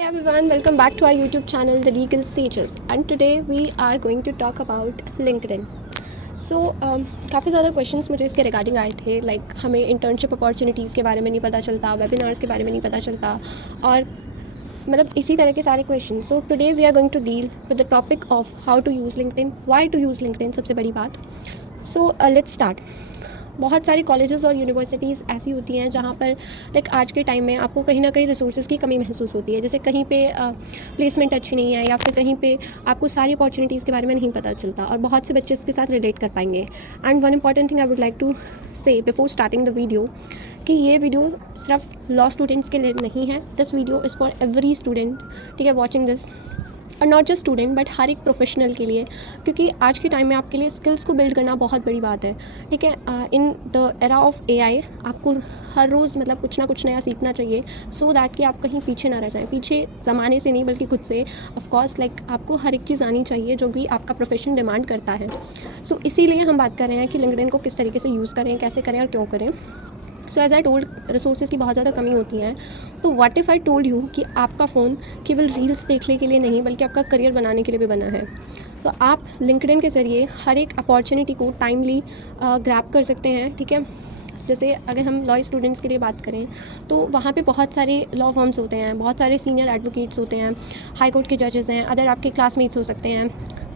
Hey everyone, welcome back to our YouTube channel, The Legal Sages, and today we are going to talk about LinkedIn. So काफ़ी ज़्यादा questions मुझे इसके regarding आए थे, like हमें internship opportunities के बारे में नहीं पता चलता, वेबिनार्स के बारे में नहीं पता चलता, और मतलब इसी तरह के सारे question. So today we are going to deal with the topic of how to use LinkedIn, why to use LinkedIn, सबसे बड़ी बात. So let's start. बहुत सारी कॉलेजेस और यूनिवर्सिटीज़ ऐसी होती हैं जहाँ पर लाइक आज के टाइम में आपको कहीं ना कहीं रिसोर्सेज की कमी महसूस होती है. जैसे कहीं पे प्लेसमेंट अच्छी नहीं है, या फिर कहीं पे आपको सारी अपॉर्चुनिटीज़ के बारे में नहीं पता चलता, और बहुत से बच्चे इसके साथ रिलेट कर पाएंगे. And one important thing I would like to say before starting the video, कि ये वीडियो सिर्फ लॉ स्टूडेंट्स के लिए नहीं है. This video is for every student, ठीक है, वॉचिंग दिस, और नॉट जस्ट स्टूडेंट बट हर एक प्रोफेशनल के लिए, क्योंकि आज के टाइम में आपके लिए स्किल्स को बिल्ड करना बहुत बड़ी बात है. ठीक है, in the era of AI आपको हर रोज़ मतलब कुछ ना कुछ नया सीखना चाहिए, सो दैट कि आप कहीं पीछे ना रह जाएं. पीछे ज़माने से नहीं बल्कि खुद से. ऑफ कोर्स लाइक आपको हर एक चीज़ आनी चाहिए जो भी आपका प्रोफेशन डिमांड करता है. सो इसीलिए हम बात कर रहे हैं कि लिंक्डइन को किस तरीके से यूज़ करें, कैसे करें और क्यों करें. So as I told, resources की बहुत ज़्यादा कमी होती है. तो what if I told you कि आपका फ़ोन केवल रील्स देखने के लिए नहीं बल्कि आपका करियर बनाने के लिए भी बना है. तो आप लिंक्डइन के ज़रिए हर एक अपॉर्चुनिटी को टाइमली ग्रैब कर सकते हैं. ठीक है, जैसे अगर हम लॉ स्टूडेंट्स के लिए बात करें तो वहाँ पे बहुत सारे लॉ फर्म्स होते हैं, बहुत सारे सीनियर एडवोकेट्स होते हैं, हाई कोर्ट के जजेस हैं, अदर आपके क्लासमेट्स हो सकते हैं,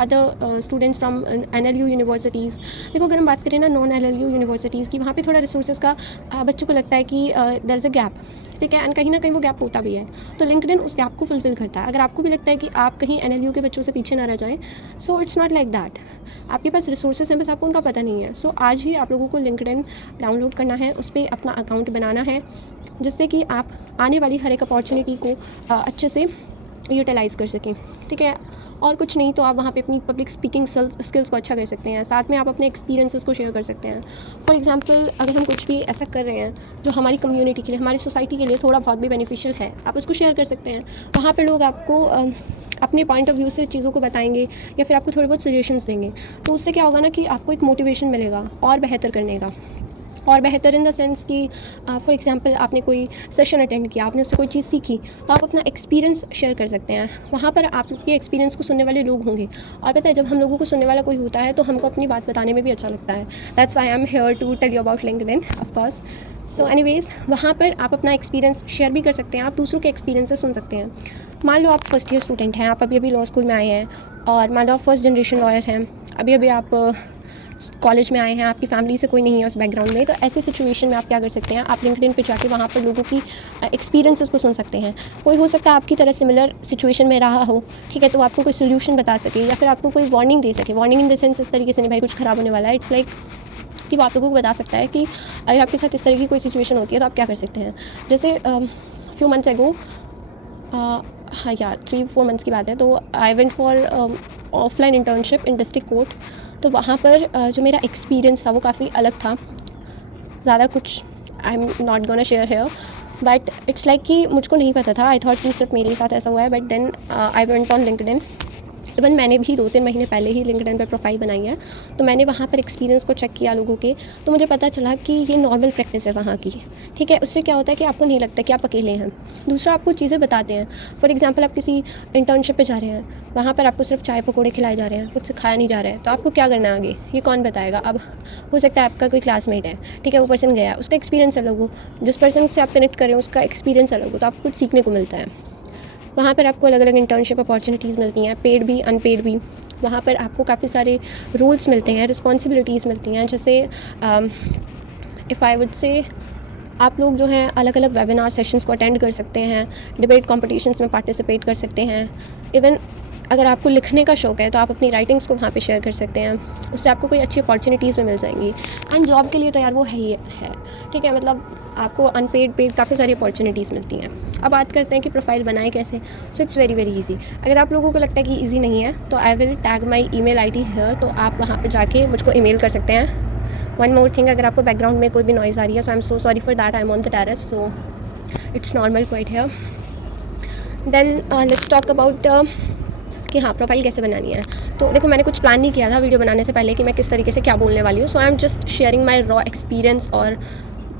other students from NLU universities. देखो, अगर हम बात करें ना नॉन NLU यूनिवर्सिटीज़ की, वहाँ पे थोड़ा रिसोर्सेज का बच्चों को लगता है कि देयर इज़ अ गैप. ठीक है, एंड कहीं ना कहीं वो गैप होता भी है. तो लिंक्डइन उस गैप को फुलफिल करता है. अगर आपको भी लगता है कि आप कहीं NLU के बच्चों से पीछे ना रह जाएं, so it's not like that. आपके पास रिसोर्सेज हैं, बस आपको उनका पता नहीं है. सो आज ही आप लोगों को लिंक्डइन डाउनलोड करना है, उस पर अपना अकाउंट बनाना है, जिससे कि आप आने वाली हर एक अपॉर्चुनिटी को अच्छे से यूटिलाइज़ कर सकें. ठीक है, और कुछ नहीं तो आप वहाँ पे अपनी पब्लिक स्पीकिंग स्किल्स को अच्छा कर सकते हैं. साथ में आप अपने एक्सपीरियंसेस को शेयर कर सकते हैं. फॉर एग्जांपल, अगर हम कुछ भी ऐसा कर रहे हैं जो हमारी कम्युनिटी के लिए, हमारी सोसाइटी के लिए थोड़ा बहुत भी बेनिफिशियल है, आप उसको शेयर कर सकते हैं. वहाँ पे लोग आपको अपने पॉइंट ऑफ व्यू से चीज़ों को बताएंगे, या फिर आपको थोड़े बहुत सजेशंस देंगे. तो उससे क्या होगा ना कि आपको एक मोटिवेशन मिलेगा और बेहतर करने का. और बेहतर इन द सेंस कि फॉर एग्जांपल आपने कोई सेशन अटेंड किया, आपने उससे कोई चीज़ सीखी, तो आप अपना एक्सपीरियंस शेयर कर सकते हैं. वहाँ पर आपके एक्सपीरियंस को सुनने वाले लोग होंगे, और पता है जब हम लोगों को सुनने वाला कोई होता है तो हमको अपनी बात बताने में भी अच्छा लगता है. That's why I am here to tell you about LinkedIn, of course. So anyways, वहाँ पर आप अपना एक्सपीरियंस शेयर भी कर सकते हैं, आप दूसरों के एक्सपीरियंस से सुन सकते हैं. मान लो आप फर्स्ट ईयर स्टूडेंट हैं, आप अभी अभी लॉ स्कूल में आए हैं, और मान लो आप फर्स्ट जनरेशन लॉयर हैं, अभी अभी आप कॉलेज में आए हैं, आपकी फैमिली से कोई नहीं है उस बैकग्राउंड में. तो ऐसे सिचुएशन में आप क्या कर सकते हैं, आप लिंक्डइन पे जाके वहाँ पर लोगों की एक्सपीरियंसेस को सुन सकते हैं. कोई हो सकता है आपकी तरह सिमिलर सिचुएशन में रहा हो, ठीक है, तो आपको कोई सोल्यूशन बता सके, या फिर आपको कोई वार्निंग दे सके. वार्निंग इन द सेंस इस तरीके से नहीं भाई कुछ ख़राब होने वाला है. इट्स लाइक कि वो आप लोगों को बता सकता है कि अगर आपके साथ इस तरह की कोई सिचुएशन होती है तो आप क्या कर सकते हैं. जैसे फ्यू मंथ्स एगो, हाँ या 3-4 मंथ्स की बात है, तो I went for offline internship in district court. तो वहाँ पर जो मेरा एक्सपीरियंस था वो काफ़ी अलग था. ज़्यादा कुछ I am not gonna share here, but it's like कि मुझको नहीं पता था. आई थॉट कि सिर्फ मेरे साथ ऐसा हुआ है, but then I went on LinkedIn. Even मैंने भी 2-3 महीने पहले ही लिंक्डइन पर प्रोफाइल बनाई है, तो मैंने वहाँ पर एक्सपीरियंस को चेक किया लोगों के, तो मुझे पता चला कि ये नॉर्मल प्रैक्टिस है वहाँ की. ठीक है, उससे क्या होता है कि आपको नहीं लगता कि आप अकेले हैं. दूसरा, आपको चीज़ें बताते हैं. फॉर एग्जांपल, आप किसी इंटर्नशिप पे जा रहे हैं, वहाँ पर आपको सिर्फ चाय पकौड़े खिलाए जा रहे हैं, कुछ सिखाया नहीं जा रहा है, तो आपको क्या करना है आगे, ये कौन बताएगा. अब हो सकता है आपका कोई क्लासमेट है, ठीक है, वो पर्सन गया, उसका एक्सपीरियंस अलग हो, जिस पर्सन से आप कनेक्ट करें उसका एक्सपीरियंस अलग हो, तो आपको कुछ सीखने को मिलता है. वहाँ पर आपको अलग अलग इंटर्नशिप अपॉर्चुनिटीज़ मिलती हैं, पेड भी अनपेड भी. वहाँ पर आपको काफ़ी सारे रोल्स मिलते हैं, रिस्पॉन्सिबिलिटीज़ मिलती हैं. जैसे इफ़ आई वुड से, आप लोग जो हैं अलग अलग वेबिनार सेशंस को अटेंड कर सकते हैं, डिबेट कॉम्पिटिशन्स में पार्टिसिपेट कर सकते हैं. इवन अगर आपको लिखने का शौक़ है तो आप अपनी राइटिंग्स को वहाँ पे शेयर कर सकते हैं. उससे आपको कोई अच्छी अपॉर्चुनिटीज़ भी मिल जाएंगी. एंड जॉब के लिए तो यार वो है ही है. ठीक है, मतलब आपको अनपेड पेड काफ़ी सारी अपॉर्चुनिटीज़ मिलती हैं. अब बात करते हैं कि प्रोफाइल बनाए कैसे. So it's very very easy. अगर आप लोगों को लगता है कि ईजी नहीं है तो I will tag my email ID here, तो आप वहाँ पर जाके मुझको ईमेल कर सकते हैं. वन मोर थिंग, अगर आपको बैकग्राउंड में कोई भी नॉइज़ आ रही है, so I am so sorry for that. I am on the terrace, so it's normal quiet here. Then let's talk about कि हाँ प्रोफाइल कैसे बनानी है. तो देखो, मैंने कुछ प्लान नहीं किया था वीडियो बनाने से पहले कि मैं किस तरीके से क्या बोलने वाली हूँ. So I am just sharing my raw experience, और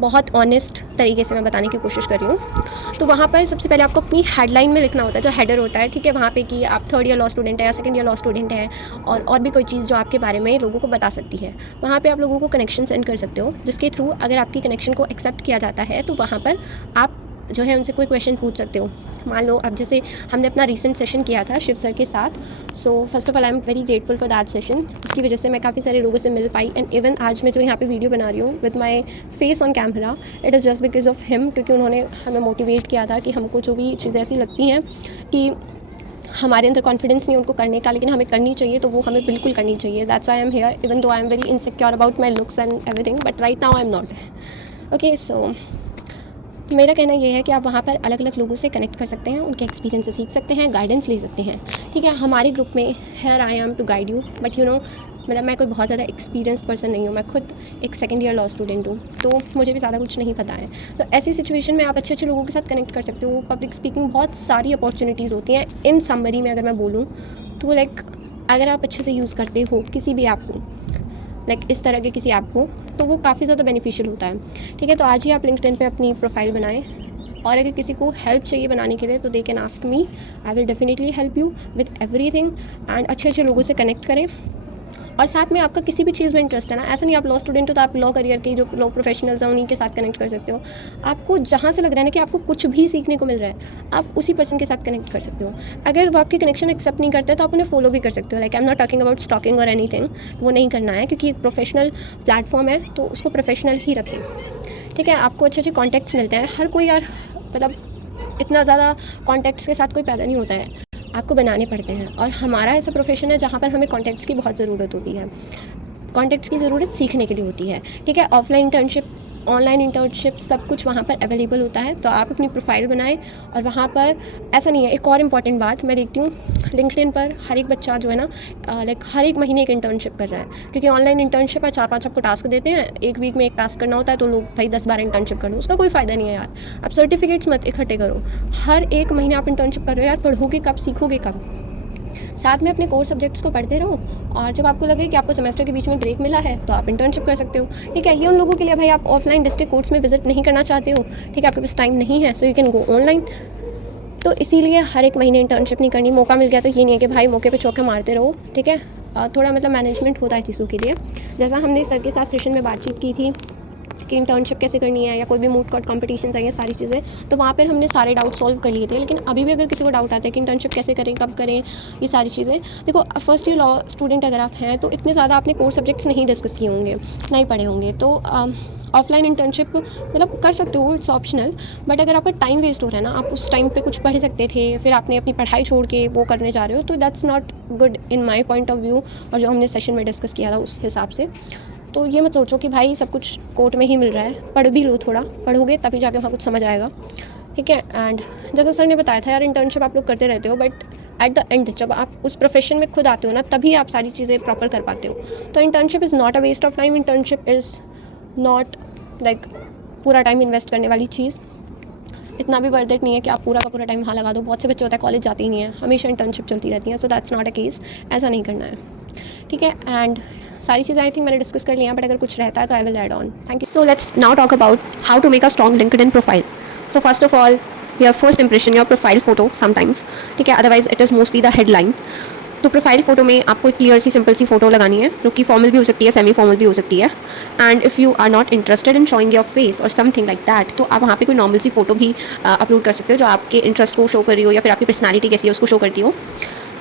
बहुत ऑनेस्ट तरीके से मैं बताने की कोशिश कर रही हूँ। तो वहाँ पर सबसे पहले आपको अपनी हेडलाइन में लिखना होता है, जो हेडर होता है, ठीक है, वहाँ पे कि आप थर्ड ईयर लॉ स्टूडेंट है या सेकंड ईयर लॉ स्टूडेंट है, और भी कोई चीज़ जो आपके बारे में लोगों को बता सकती है। वहाँ पे आप लोगों को कनेक्शन सेंड कर सकते हो, जिसके थ्रू अगर आपकी कनेक्शन को एक्सेप्ट किया जाता है तो वहाँ पर आप जो है उनसे कोई क्वेश्चन पूछ सकते हो। मान लो अब जैसे हमने अपना रिसेंट सेशन किया था शिव सर के साथ, सो first of all I am very grateful for that session. उसकी वजह से मैं काफ़ी सारे लोगों से मिल पाई, एंड इवन आज मैं जो यहाँ पे वीडियो बना रही हूँ with my face on camera, it is just because of him, क्योंकि उन्होंने हमें मोटिवेट किया था कि हमको जो भी चीज़ें ऐसी लगती हैं कि हमारे अंदर कॉन्फिडेंस नहीं उनको करने का, लेकिन हमें करनी चाहिए, तो वो हमें बिल्कुल करनी चाहिए। That's why I am here, even though I am very insecure about my looks and everything, but right now I am not. Okay, so मेरा कहना ये है कि आप वहाँ पर अलग अलग लोगों से कनेक्ट कर सकते हैं, उनके एक्सपीरियंस से सीख सकते हैं, गाइडेंस ले सकते हैं, ठीक है। हमारे ग्रुप में here I am to guide you, but you know मतलब मैं कोई बहुत ज़्यादा एक्सपीरियंस पर्सन नहीं हूँ, मैं खुद एक सेकंड ईयर लॉ स्टूडेंट हूँ, तो मुझे भी ज़्यादा कुछ नहीं पता है। तो ऐसी सिचुएशन में आप अच्छे अच्छे लोगों के साथ कनेक्ट कर सकते हो। पब्लिक स्पीकिंग बहुत सारी अपॉर्चुनिटीज़ होती हैं। इन समरी में अगर मैं बोलूँ तो लाइक अगर आप अच्छे से यूज़ करते हो किसी भी ऐप को, लाइक इस तरह के किसी ऐप को, तो वो काफ़ी ज़्यादा बेनिफिशियल होता है, ठीक है। तो आज ही आप लिंक्डइन पे अपनी प्रोफाइल बनाएं, और अगर किसी को हेल्प चाहिए बनाने के लिए तो they can ask me, I will definitely help you with everything. And अच्छे अच्छे लोगों से कनेक्ट करें, और साथ में आपका किसी भी चीज़ में इंटरेस्ट है ना, ऐसा नहीं आप लॉ स्टूडेंट हो तो आप लॉ करियर के जो लॉ प्रोफेशनल्स हैं उन्हीं के साथ कनेक्ट कर सकते हो। आपको जहाँ से लग रहा है ना कि आपको कुछ भी सीखने को मिल रहा है, आप उसी पर्सन के साथ कनेक्ट कर सकते हो। अगर वो आपकी कनेक्शन एक्सेप्ट नहीं करते तो आप उन्हें फॉलो भी कर सकते हो। Like I am not talking about stalking और एनीथिंग, वो नहीं करना है, क्योंकि एक प्रोफेशनल प्लेटफॉर्म है तो उसको प्रोफेशनल ही रखें, ठीक है। आपको अच्छे अच्छे कॉन्टैक्ट्स मिलते हैं, हर कोई यार मतलब इतना ज़्यादा कॉन्टैक्ट्स के साथ कोई पैदा नहीं होता है, आपको बनाने पड़ते हैं। और हमारा ऐसा प्रोफेशन है जहाँ पर हमें कॉन्टैक्ट्स की बहुत ज़रूरत होती है। कॉन्टैक्ट्स की ज़रूरत सीखने के लिए होती है, ठीक है। ऑफलाइन इंटर्नशिप, ऑनलाइन इंटर्नशिप, सब कुछ वहाँ पर अवेलेबल होता है। तो आप अपनी प्रोफाइल बनाएं, और वहाँ पर ऐसा नहीं है। एक और इम्पॉर्टेंट बात मैं देखती हूँ, लिंक्डइन पर हर एक बच्चा जो है ना लाइक हर एक महीने एक इंटर्नशिप कर रहा है, क्योंकि ऑनलाइन इंटर्नशिप है, 4-5 आपको टास्क देते हैं, एक वीक में एक टास्क करना होता है, तो लोग भाई 10-12 इंटर्नशिप कर लो, उसका कोई फ़ायदा नहीं है यार। आप सर्टिफिकेट्स मत इकट्ठे करो, हर एक महीने आप इंटर्नशिप कर रहे हो यार, पढ़ोगे कब, सीखोगे कब। साथ में अपने कोर सब्जेक्ट्स को पढ़ते रहो, और जब आपको लगे कि आपको सेमेस्टर के बीच में ब्रेक मिला है तो आप इंटर्नशिप कर सकते हो, ठीक है। ये उन लोगों के लिए भाई आप ऑफलाइन डिस्ट्रिक्ट कोर्ट्स में विजिट नहीं करना चाहते हो, ठीक है, आपके पास टाइम नहीं है, so you can go online. तो इसीलिए हर एक महीने इंटर्नशिप नहीं करनी। मौका मिल गया तो ये नहीं है कि भाई मौके पे चौके मारते रहो, ठीक है। थोड़ा मतलब मैनेजमेंट होता है चीज़ों के लिए। जैसा हमने सर के साथ सेशन में बातचीत की थी कि इंटर्नशिप कैसे करनी है, या कोई भी मूड कोर्ट कॉम्पिटिशन्स हैं, ये सारी चीज़ें, तो वहाँ पर हमने सारे डाउट सॉल्व कर लिए थे। लेकिन अभी भी अगर किसी को डाउट आता है कि इंटर्नशिप कैसे करें, कब करें, ये सारी चीज़ें, देखो फर्स्ट ईयर लॉ स्टूडेंट अगर आप हैं तो इतने ज़्यादा आपने कोर सब्जेक्ट्स नहीं डिस्कस किए होंगे, नहीं पढ़े होंगे, तो ऑफलाइन इंटर्नशिप मतलब कर सकते हो, इट्स ऑप्शनल। बट अगर आपका टाइम वेस्ट हो रहा है ना, आप उस टाइम पे कुछ पढ़ सकते थे, फिर आपने अपनी पढ़ाई छोड़ के वो करने जा रहे हो, तो that's not good in my point of view, और जो हमने सेशन में डिस्कस किया था उस हिसाब से। तो ये मत सोचो कि भाई सब कुछ कोर्ट में ही मिल रहा है, पढ़ भी लो, थोड़ा पढ़ोगे तभी जाके वहाँ कुछ समझ आएगा, ठीक है। एंड जैसा सर ने बताया था यार, इंटर्नशिप आप लोग करते रहते हो, बट एट द एंड जब आप उस प्रोफेशन में खुद आते हो ना, तभी आप सारी चीज़ें प्रॉपर कर पाते हो। तो internship is not a waste of time, internship is not like पूरा टाइम इन्वेस्ट करने वाली चीज़। इतना भी वर्थ इट नहीं है कि आप पूरा का पूरा टाइम वहाँ लगा दो। बहुत से बच्चे होते हैं कॉलेज जाते ही नहीं है, हमेशा इंटर्नशिप चलती रहती है, so that's not a case, ऐसा नहीं करना है, ठीक है। एंड सारी चीज़ें आई थिंक मैंने डिस्कस कर लिया, बट अगर कुछ रहता है तो I will add on. Thank you. So let's now talk about how to make a strong LinkedIn profile. So first of all your first impression, your profile photo sometimes, ठीक है, otherwise it is mostly the headline. तो profile photo में आपको एक clear सी simple सी photo लगानी है, जो कि फॉर्मल भी हो सकती है, सेमी फॉर्मल भी हो सकती है। And if you are not interested in showing your face और समथिंग लाइक दैट, तो आप वहाँ पे कोई नॉर्मल सी फ़ोटो भी अपलोड कर सकते हो, जो आपके इंटरेस्ट को शो कर रही हो, या फिर आपकी पर्सनैलिटी कैसी है उसको शो करती हो।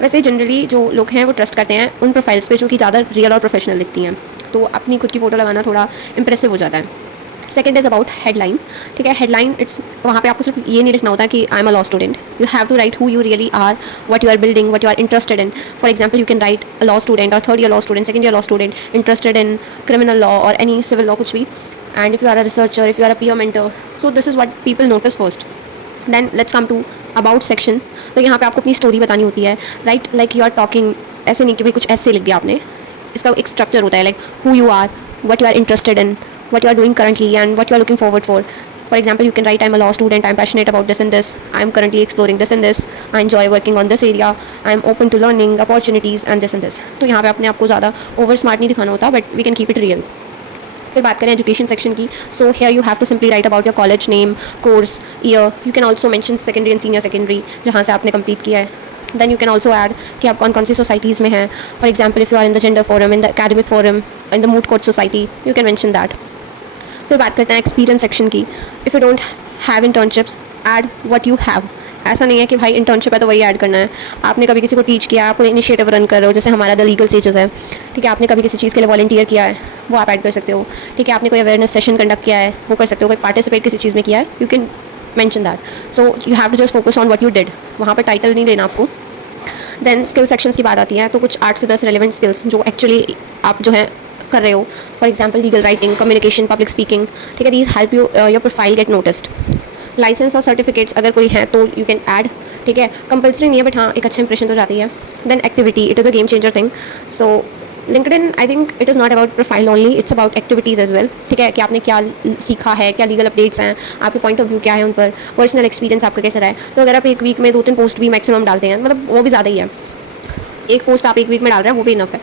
वैसे जनरली जो लोग हैं वो ट्रस्ट करते हैं उन प्रोफाइल्स पे जो कि ज़्यादा रियल और प्रोफेशनल दिखती हैं, तो अपनी खुद की फ़ोटो लगाना थोड़ा इंप्रेसिव हो जाता है। सेकेंड इज़ अबाउट हेडलाइन, ठीक है। हेडलाइन इट्स वहाँ पे आपको सिर्फ ये नहीं लिखना होता कि I am a law student, you have to write who you really are, what you are building, what you are interested in. For example you can write a law student और third year law student, second year law student, interested in criminal law और any civil law, कुछ भी। And if you are a researcher, if you are a peer mentor, so this is what people notice first. Then let's come to about section. तो यहाँ पे आपको अपनी story बतानी होती है, right, like you are talking, ऐसे नहीं कि भाई कुछ ऐसे लिख दिया आपने, इसका एक स्ट्रक्चर होता है, like who you are, what you are interested in, what you are doing currently and what you are looking forward for. For example, you can write, I'm a law student, I'm passionate about this and this, I'm currently exploring this and this, I enjoy working on this area, I'm open to learning opportunities and this and this. तो यहाँ पे अपने आप को ज़्यादा over smart नहीं दिखाना होता, but we can keep it real. फिर बात करें एजुकेशन सेक्शन की, so here you have to simply write about your college name, course, year. You can also mention secondary and senior secondary जहाँ से आपने कंप्लीट किया है. Then you can also add कि आप कौन कौन सी सोसाइटीज़ में हैं. For example if you are in the gender forum, in the academic forum, in the moot court society, you can mention that. फिर बात करते हैं एक्सपीरियंस सेक्शन की. If you don't have internships, add what you have. ऐसा नहीं है कि भाई इंटर्नशिप है तो वही ऐड करना है. आपने कभी किसी को टीच किया, आप कोई इनिशिएटिव रन कर रहे हो, जैसे हमारा द लीगल स्टेजेस है, ठीक है, आपने कभी किसी चीज़ के लिए वॉलंटियर किया है, वो आप ऐड कर सकते हो. ठीक है, आपने कोई अवेयरनेस सेशन कंडक्ट किया है, वो कर सकते हो. कोई पार्टिसिपेट किसी चीज़ में किया है, you can mention that. So you have to just focus on what you did. वहाँ पर टाइटल नहीं देना आपको. देन स्किल सेक्शंस की बात आती है, तो कुछ 8 से 10 रेलिवेंट स्किल्स जो एक्चुअली आप जो है कर रहे हो. For example legal writing, communication, public speaking, ठीक है, these help you your profile get noticed. Licence और सर्टिफिकेट्स अगर कोई है तो यू कैन ऐड. ठीक है, कंपल्सरी नहीं है बट हाँ एक अच्छा इंप्रेशन तो जाती है. Then activity, it is a game changer thing. So LinkedIn I think it is not about profile only, it's about activities as well. ठीक है, कि आपने क्या सीखा है, क्या लीगल अपडेट्स हैं, आपके पॉइंट ऑफ व्यू क्या है उन पर, पर्सनल एक्सपीरियंस आपका कैसा रहा है. तो अगर आप एक वीक में 2-3 पोस्ट भी मैक्सिमम डालते हैं, मतलब वो भी ज़्यादा ही है. एक पोस्ट आप एक वीक में डाल रहे हैं वो भी इनफ है.